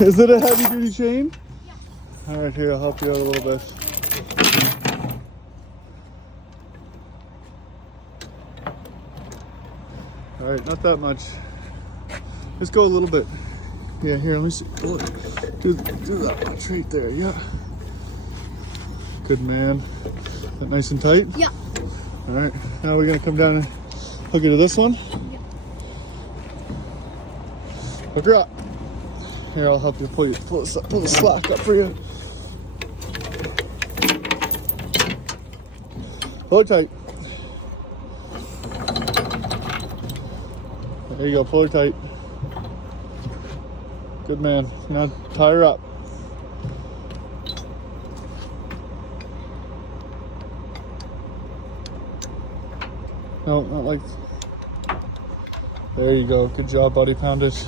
Is it a heavy duty chain? Yeah. All right, here, I'll help you out a little bit. All right, not that much. Let's go a little bit. Yeah, here, let me see. Do that much right there, yeah. Good man. Is that nice and tight? Yeah. All right, now we're gonna come down and hook it to this one. Yeah. Hook her up. Here, I'll help you pull the slack up for you. Pull it tight. There you go, pull her tight. Good man. Now tie her up. No, not like. There you go. Good job, buddy. Pound it.